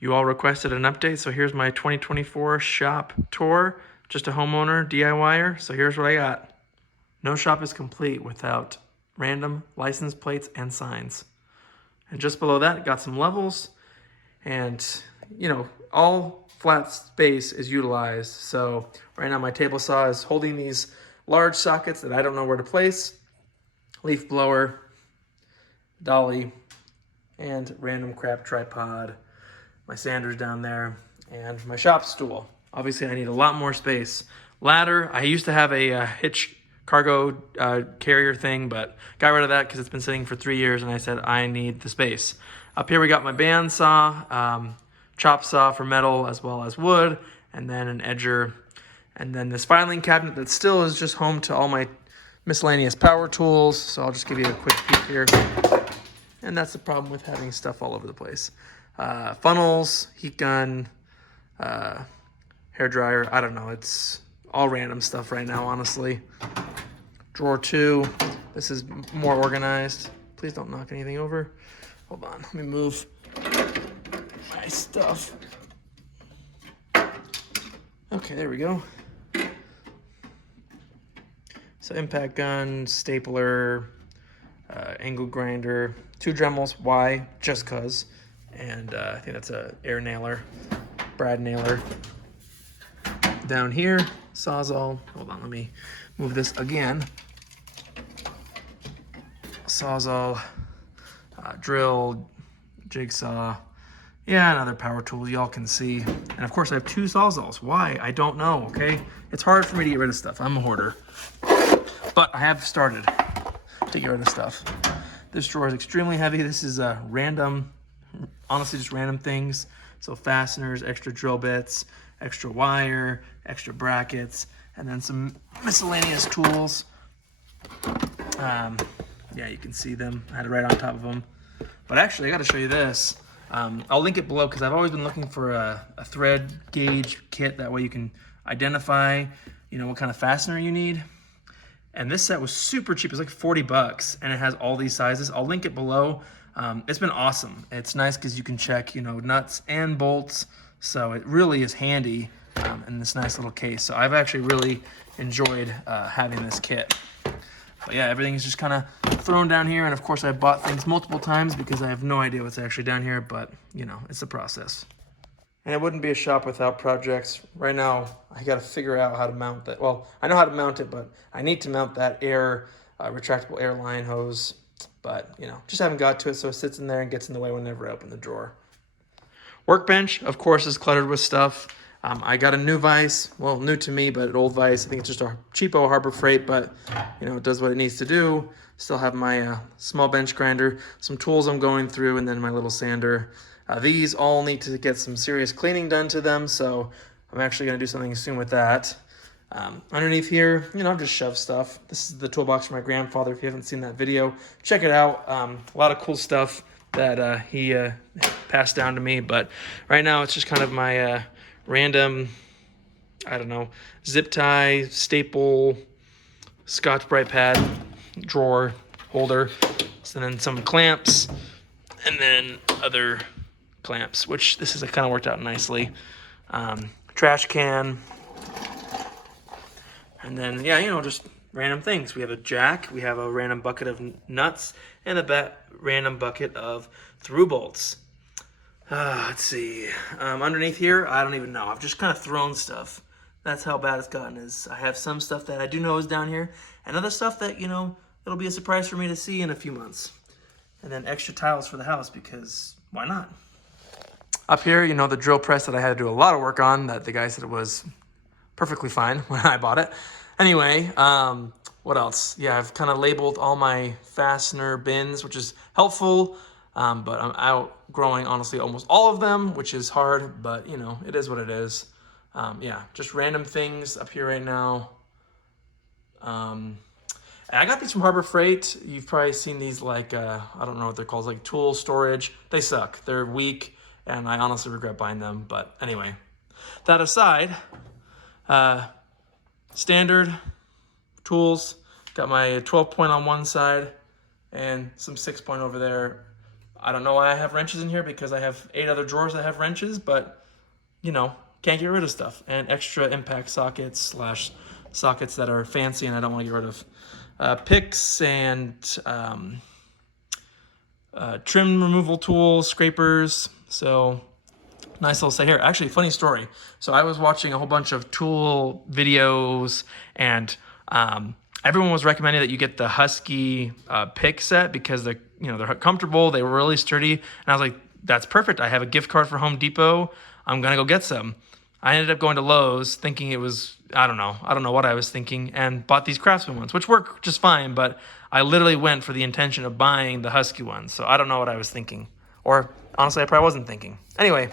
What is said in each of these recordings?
You all requested an update, so here's my 2024 shop tour. Just a homeowner, DIYer, so here's what I got. No shop is complete without random license plates and signs. And just below that, got some levels, and all flat space is utilized. So right now my table saw is holding these large sockets that I don't know where to place. Leaf blower, dolly, and random crap tripod. My sander's down there, and my shop stool. Obviously, I need a lot more space. Ladder, I used to have a hitch cargo carrier thing, but got rid of that because it's been sitting for 3 years, and I said I need the space. Up here we got my band saw, chop saw for metal as well as wood, and then an edger, and then this filing cabinet that still is just home to all my miscellaneous power tools. So I'll just give you a quick peek here. And that's the problem with having stuff all over the place. Funnels, heat gun, hair dryer. I don't know. It's all random stuff right now, honestly. Drawer 2. This is more organized. Please don't knock anything over. Hold on. Let me move my stuff. Okay, there we go. So impact gun, stapler, angle grinder, 2 Dremels. Why? Just cause. And I think that's a air nailer, brad nailer. Down here, Sawzall. Hold on, let me move this again. Sawzall, drill, jigsaw. Yeah, and other power tools y'all can see. And of course I have 2 Sawzalls. Why? I don't know, okay? It's hard for me to get rid of stuff. I'm a hoarder. But I have started to get rid of stuff. This drawer is extremely heavy. This is random, honestly just random things. So fasteners, extra drill bits, extra wire, extra brackets, and then some miscellaneous tools. Yeah, you can see them. I had it right on top of them. But actually, I got to show you this. I'll link it below because I've always been looking for a thread gauge kit. That way you can identify, what kind of fastener you need. And this set was super cheap. It's like 40 bucks, and it has all these sizes. I'll link it below. It's been awesome. It's nice because you can check, nuts and bolts. So it really is handy in this nice little case. So I've actually really enjoyed having this kit. But yeah, everything is just kind of thrown down here. And of course I bought things multiple times because I have no idea what's actually down here, but it's a process. And it wouldn't be a shop without projects. Right now, I got to figure out how to mount that. Well, I know how to mount it, but I need to mount that retractable air line hose. But, just haven't got to it, so it sits in there and gets in the way whenever I open the drawer. Workbench, of course, is cluttered with stuff. I got a new vise. Well, new to me, but an old vise. I think it's just a cheapo Harbor Freight, but, it does what it needs to do. Still have my small bench grinder, some tools I'm going through, and then my little sander. These all need to get some serious cleaning done to them, so I'm actually going to do something soon with that. Underneath here, I've just shoved stuff. This is the toolbox from my grandfather. If you haven't seen that video, check it out. A lot of cool stuff that he passed down to me, but right now it's just kind of my random, zip tie, staple, Scotch-Brite pad, drawer, holder, and then some clamps, and then other clamps, which this has kind of worked out nicely. Trash can, and then just random things. We have a jack, we have a random bucket of nuts, and a random bucket of through bolts. Let's see. Underneath here, I don't even know. I've just kind of thrown stuff. That's how bad it's gotten. Is I have some stuff that I do know is down here, and other stuff that it'll be a surprise for me to see in a few months. And then extra tiles for the house because why not? Up here, the drill press that I had to do a lot of work on that the guy said it was perfectly fine when I bought it. Anyway, what else? Yeah, I've kind of labeled all my fastener bins, which is helpful, but I'm outgrowing, honestly, almost all of them, which is hard, but, it is what it is. Yeah, just random things up here right now. And I got these from Harbor Freight. You've probably seen these I don't know what they're called, like tool storage. They suck. They're weak, and I honestly regret buying them. But anyway, that aside, standard tools. Got my 12 point on one side and some 6 point over there. I don't know why I have wrenches in here, because I have 8 other drawers that have wrenches, but you know, can't get rid of stuff. And extra impact sockets / sockets that are fancy and I don't want to get rid of. Picks and trim removal tools, scrapers. So nice little set here. Actually, funny story. So I was watching a whole bunch of tool videos, and everyone was recommending that you get the Husky pick set because they're comfortable, they were really sturdy, and I was like, that's perfect. I have a gift card for Home Depot. I'm gonna go get some. I ended up going to Lowe's thinking it was, I don't know what I was thinking, and bought these Craftsman ones, which work just fine, but I literally went for the intention of buying the Husky ones, so I don't know what I was thinking. Or honestly, I probably wasn't thinking. Anyway,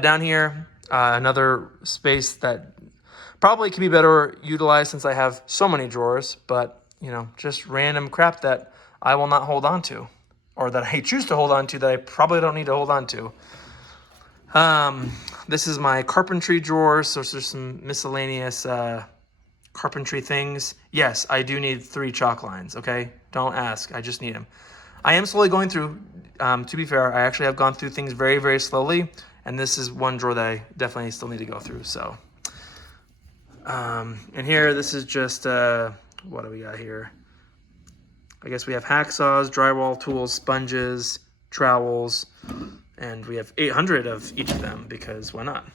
down here, another space that probably can be better utilized since I have so many drawers, but just random crap that I will not hold on to, or that I choose to hold on to that I probably don't need to hold on to. This is my carpentry drawer, so there's some miscellaneous carpentry things. Yes, I do need 3 chalk lines, okay? Don't ask, I just need them. I am slowly going through, to be fair, I actually have gone through things very, very slowly, and this is one drawer that I definitely still need to go through, so. And here, this is just, what do we got here? I guess we have hacksaws, drywall tools, sponges, trowels, and we have 800 of each of them because why not?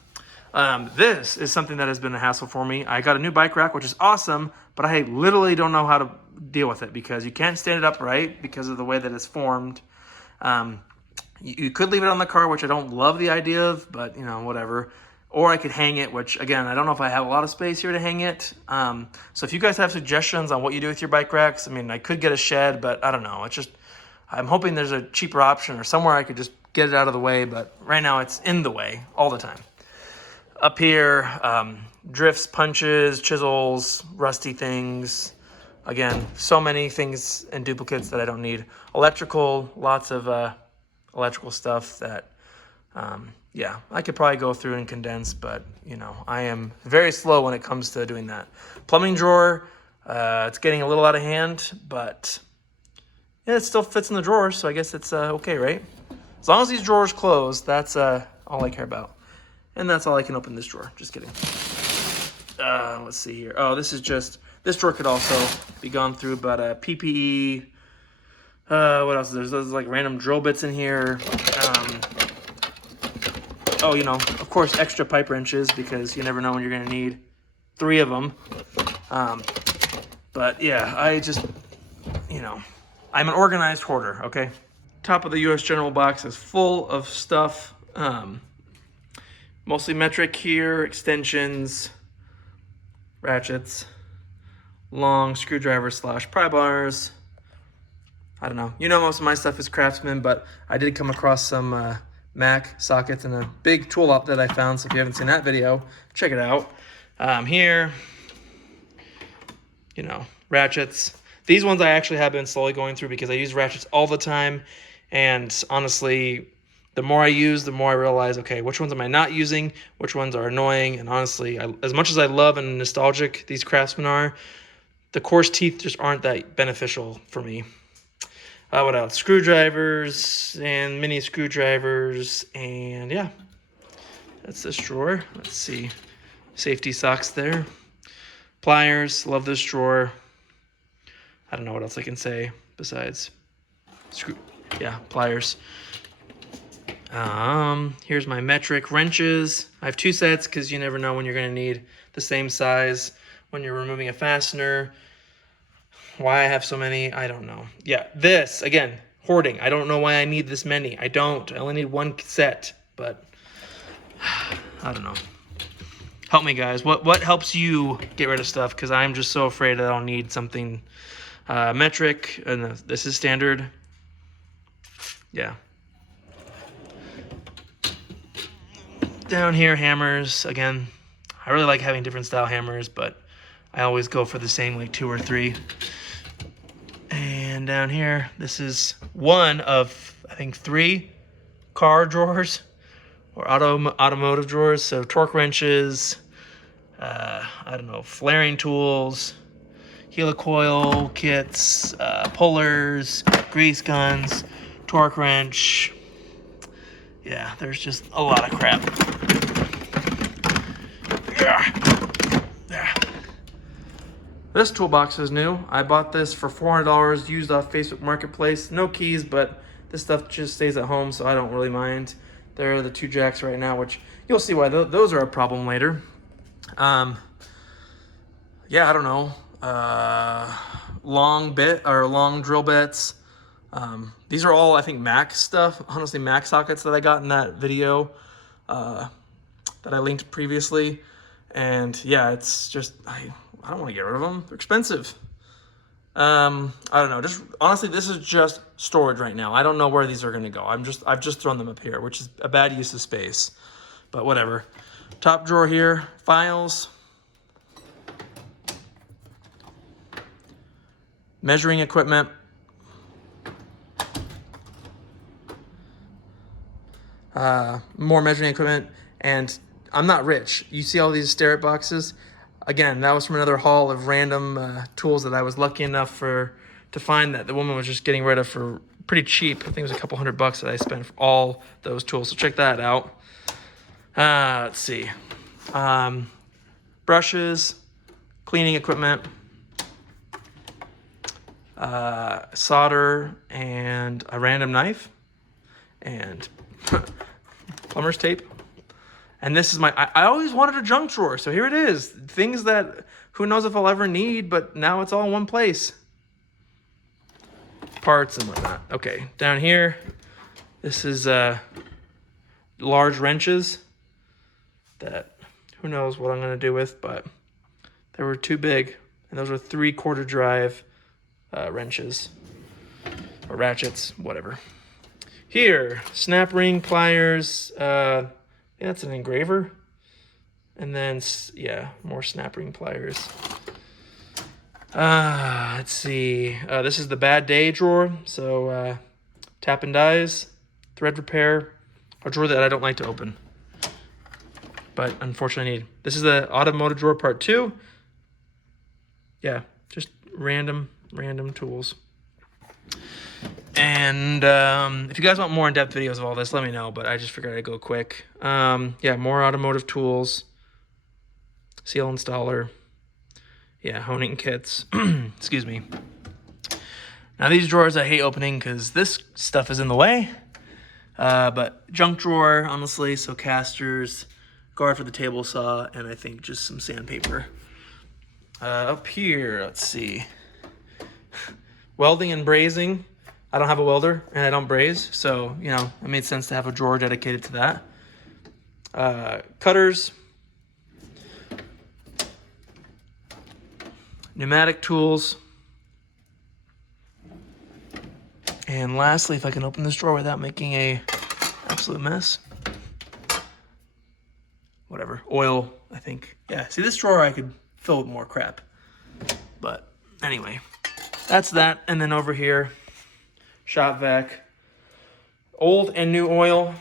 This is something that has been a hassle for me. I got a new bike rack, which is awesome, but I literally don't know how to deal with it because you can't stand it upright because of the way that it's formed. You could leave it on the car, which I don't love the idea of, but whatever. Or I could hang it, which again, I don't know if I have a lot of space here to hang it. So if you guys have suggestions on what you do with your bike racks, I mean, I could get a shed, but I don't know. It's just, I'm hoping there's a cheaper option or somewhere I could just get it out of the way, but right now it's in the way all the time. Up here, drifts, punches, chisels, rusty things. Again, so many things and duplicates that I don't need. Electrical, lots of electrical stuff that, yeah, I could probably go through and condense, but I am very slow when it comes to doing that. Plumbing drawer, it's getting a little out of hand, but yeah, it still fits in the drawer, so I guess it's okay, right? As long as these drawers close, that's all I care about. And that's all I can open this drawer. Just kidding. Let's see here. Oh, this drawer could also be gone through, but PPE. What else? There's like random drill bits in here. Oh, of course, extra pipe wrenches because you never know when you're going to need 3 of them. But yeah, I just, I'm an organized hoarder, okay? Top of the U.S. General box is full of stuff. Mostly metric here, extensions, ratchets, long screwdriver / pry bars. I don't know. Most of my stuff is Craftsman, but I did come across some Mac sockets and a big tool up that I found. So if you haven't seen that video, check it out. Here, ratchets. These ones I actually have been slowly going through because I use ratchets all the time. And honestly, the more I use, the more I realize, okay, which ones am I not using? Which ones are annoying? And honestly, as much as I love and nostalgic these Craftsman are, the coarse teeth just aren't that beneficial for me. What else? Screwdrivers and mini screwdrivers. And yeah, that's this drawer. Let's see. Safety socks there. Pliers. Love this drawer. I don't know what else I can say besides pliers. Here's my metric wrenches. I have 2 sets because you never know when you're going to need the same size when you're removing a fastener. Why I have so many, I don't know. Yeah, this, again, hoarding. I don't know why I need this many. I don't. I only need 1 set, but I don't know. Help me, guys. What helps you get rid of stuff? Because I'm just so afraid that I'll need something metric, and this is standard. Yeah. Down here, hammers. Again, I really like having different style hammers, but I always go for the same, like 2 or 3. And down here, this is one of, I think, 3 car drawers or automotive drawers. So torque wrenches, I don't know, flaring tools, helicoil kits, pullers, grease guns, torque wrench. Yeah, there's just a lot of crap. Yeah. This toolbox is new. I bought this for $400 used off Facebook Marketplace. No keys, but this stuff just stays at home, so I don't really mind. There are the 2 jacks right now, which you'll see why those are a problem later. Yeah, I don't know. Long drill bits. These are all, I think, Mac stuff. Honestly, Mac sockets that I got in that video that I linked previously. And yeah, it's just, I don't want to get rid of them. They're expensive. I don't know. Just honestly, this is just storage right now. I don't know where these are going to go. I've just thrown them up here, which is a bad use of space, but whatever. Top drawer here, files, measuring equipment, more measuring equipment, and I'm not rich. You see all these Starrett boxes? Again, that was from another haul of random tools that I was lucky enough to find that the woman was just getting rid of for pretty cheap. I think it was a couple $100 that I spent for all those tools. So check that out. Let's see. Brushes, cleaning equipment, solder, and a random knife, and plumber's tape. And this is I always wanted a junk drawer, so here it is. Things that who knows if I'll ever need, but now it's all in one place. Parts and whatnot. Okay, down here, this is large wrenches that who knows what I'm gonna do with, but they were too big, and those were 3/4 drive wrenches or ratchets, whatever. Here, snap ring, pliers. Yeah, that's an engraver. And then, yeah, more snap ring pliers. Let's see. This is the bad day drawer. So, tap and dies, thread repair, a drawer that I don't like to open, but unfortunately I need. This is the automotive drawer part 2. Yeah, just random tools. And if you guys want more in-depth videos of all this, let me know, but I just figured I'd go quick. Yeah, more automotive tools, seal installer, yeah, honing kits. Excuse me. Now these drawers I hate opening because this stuff is in the way, but junk drawer, honestly, so casters, guard for the table saw, and I think just some sandpaper. Up here, let's see. Welding and brazing. I don't have a welder and I don't braze, so, you know, it made sense to have a drawer dedicated to that. Cutters, pneumatic tools, and lastly, if I can open this drawer without making a absolute mess, whatever, oil, I think. Yeah, see, this drawer I could fill with more crap, but anyway, that's that. And then over here, shop vac, old and new oil.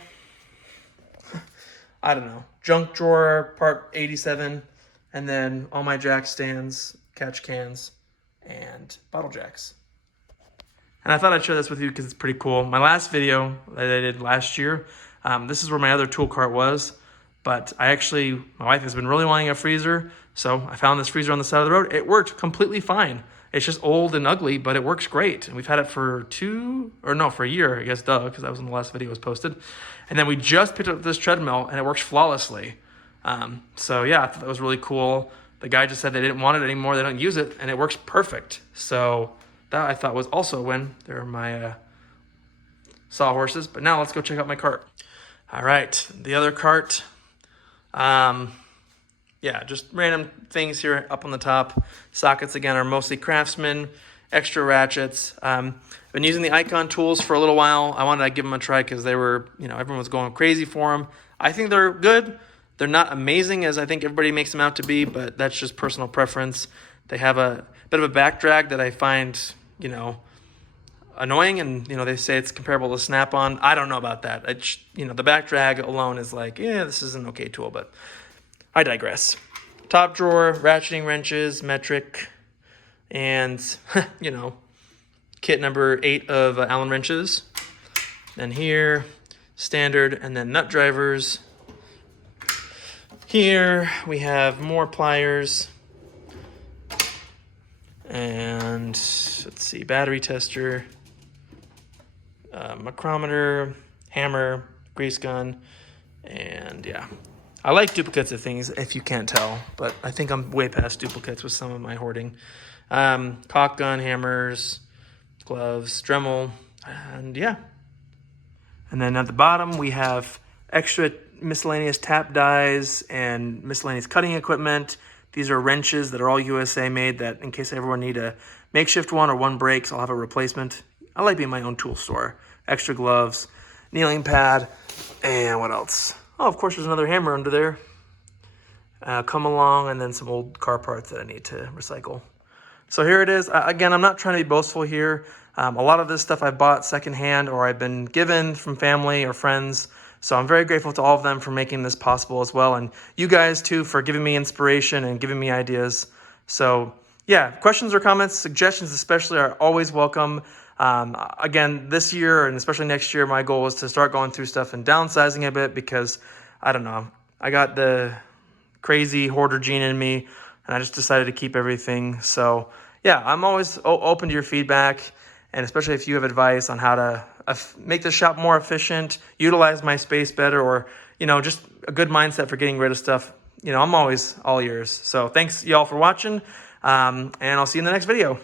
I don't know. Junk drawer, part 87, and then all my jack stands, catch cans, and bottle jacks. And I thought I'd share this with you because it's pretty cool. My last video that I did last year, this is where my other tool cart was, but my wife has been really wanting a freezer, so I found this freezer on the side of the road. It worked completely fine. It's just old and ugly, but it works great. And we've had it for for a year, I guess, because that was when the last video was posted. And then we just picked up this treadmill, and it works flawlessly. So yeah, I thought that was really cool. The guy just said they didn't want it anymore, they don't use it, and it works perfect. So that I thought was also a win. They're my sawhorses. But now let's go check out my cart. All right, the other cart. Yeah, just random things here up on the top. Sockets, again, are mostly Craftsman, extra ratchets. I've been using the Icon tools for a little while. I wanted to give them a try because they were, everyone was going crazy for them. I think they're good. They're not amazing as I think everybody makes them out to be, but that's just personal preference. They have a bit of a back drag that I find, annoying, and, they say it's comparable to Snap-on. I don't know about that. The back drag alone is like, yeah, this is an okay tool, but I digress. Top drawer, ratcheting wrenches, metric, and, kit number 8 of Allen wrenches. Then here, standard, and then nut drivers. Here we have more pliers. And let's see, battery tester, micrometer, hammer, grease gun, and yeah. I like duplicates of things, if you can't tell, but I think I'm way past duplicates with some of my hoarding. Caulk gun, hammers, gloves, Dremel, and yeah. And then at the bottom, we have extra miscellaneous tap dies and miscellaneous cutting equipment. These are wrenches that are all USA made that in case I ever need a makeshift one or one breaks, I'll have a replacement. I like being my own tool store. Extra gloves, kneeling pad, and what else? Oh, of course, there's another hammer under there. Come along, and then some old car parts that I need to recycle. So here it is. Again, I'm not trying to be boastful here. A lot of this stuff I bought secondhand or I've been given from family or friends. So I'm very grateful to all of them for making this possible as well. And you guys too for giving me inspiration and giving me ideas. So yeah, questions or comments, suggestions especially are always welcome. Again, this year and especially next year, my goal is to start going through stuff and downsizing a bit because I don't know, I got the crazy hoarder gene in me and I just decided to keep everything. So yeah, I'm always open to your feedback, and especially if you have advice on how to make the shop more efficient, utilize my space better, or, you know, just a good mindset for getting rid of stuff. You know, I'm always all ears. So thanks y'all for watching, and I'll see you in the next video.